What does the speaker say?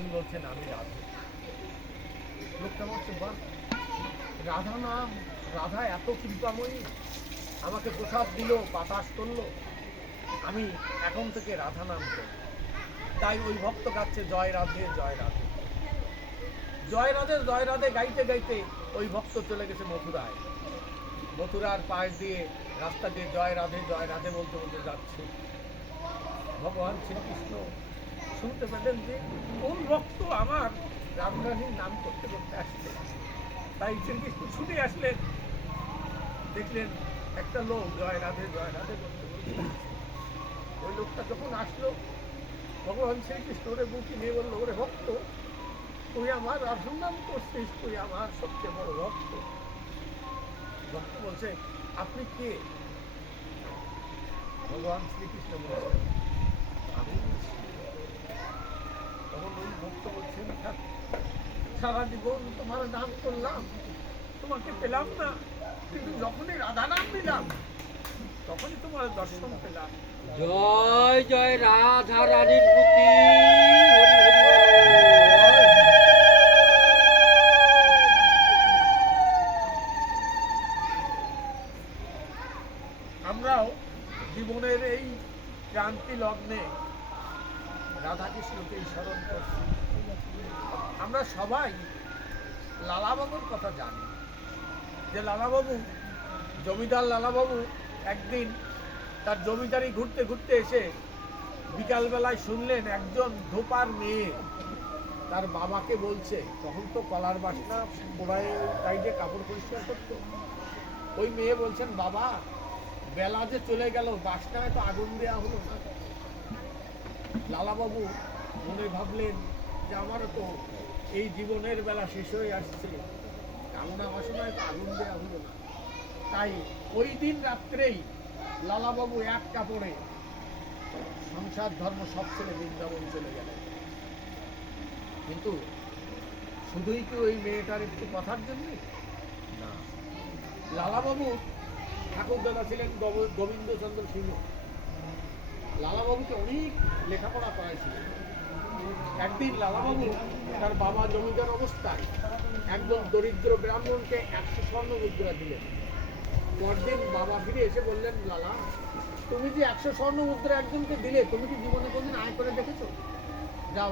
রানী বলছেন আমি রাধা। লোকটা বলছে বাহ, রাধা নাম, রাধা এত কৃপাময়ী, আমাকে প্রসাদ দিল, বাতাস করলো, আমি এখন থেকে রাধা নাম করি। তাই ওই ভক্ত গাচ্ছে জয় রাধে জয় রাধে, জয় রাধে জয় রাধে গাইতে গাইতে ওই ভক্ত চলে গেছে মথুরায়। মথুরার পাশ দিয়ে রাস্তা দিয়ে জয় রাধে বলতে বলতে যাচ্ছে। ভগবান শ্রীকৃষ্ণ শুনতে পেলেন যে কোন ভক্ত আমার রাধারানীর নাম করতে করতে আসছে। তাই শ্রীকৃষ্ণ ছুটে আসলেন, দেখলেন একটা লোক জয় রাধে বলতে বলতে। ওই লোকটা যখন আসলো, ভগবান শ্রীকৃষ্ণ ওরে বুকে নিয়ে বললো, ওরে ভক্ত, তুই আমার রাধার নাম করছিস, তুই আমার সবচেয়ে বড় ভক্ত। ভক্ত বলছে আপনি কে? ভগবান শ্রীকৃষ্ণ বলছেন আমি। তখন ওই ভক্ত বলছেন সারা জীবন তোমার নাম করলাম, তোমাকে পেলাম না, কিন্তু যখনই রাধা নাম দিলাম তখনই তোমার দর্শন পেলাম। জয় জয় রাধা রানীর প্রতি হরি হরি বল। আমরাও জীবনের এই ক্রান্তি লগ্নে রাধাকৃষ্ণকে স্মরণ করছি। আমরা সবাই লালাবাবুর কথা জানি, যে লালাবাবু, জমিদার লালাবাবু একদিন তার জমিদারি ঘুরতে ঘুরতে এসে বিকালবেলায় শুনলেন একজন ধোপার মেয়ে তার বাবাকে বলছে, তখন তো কলার বাসনা পোড়ায় সাইডে কাপড় পরিষ্কার করতো, ওই মেয়ে বলছেন বাবা বেলা যে চলে গেল, বাসনায় তো আগুন দেওয়া হলো না। লালাবাবু মনে ভাবলেন যে আমারও তো এই জীবনের বেলা শেষ হয়ে আসছে, কামনা বাসনায় তো আগুন দেওয়া হলো না। তাই ওই দিন রাত্রেই লালাবাবু এক কাপড়ে সংসার ধর্ম সব ছেড়ে বৃন্দাবন চলে গেলেন। কিন্তু শুধুই কি ওই মেয়েটার একটু কথার জন্য না, লালাবাবু ঠাকুরদাদা ছিলেন গোবিন্দচন্দ্র সিংহ, লালাবাবুকে অনেক লেখাপড়া করাইছিলেন। একদিন লালাবাবু তার বাবা জমিদার অবস্থায় একজন দরিদ্র ব্রাহ্মণকে 100 স্বর্ণ মুদ্রা দিলেন। পরদিন বাবা ফিরে এসে বললেন, লালা তুমি যে 100 স্বর্ণ মুদ্রা একজনকে দিলে, তুমি কি জীবনে কোনদিন আয় করে দেখেছো? যাও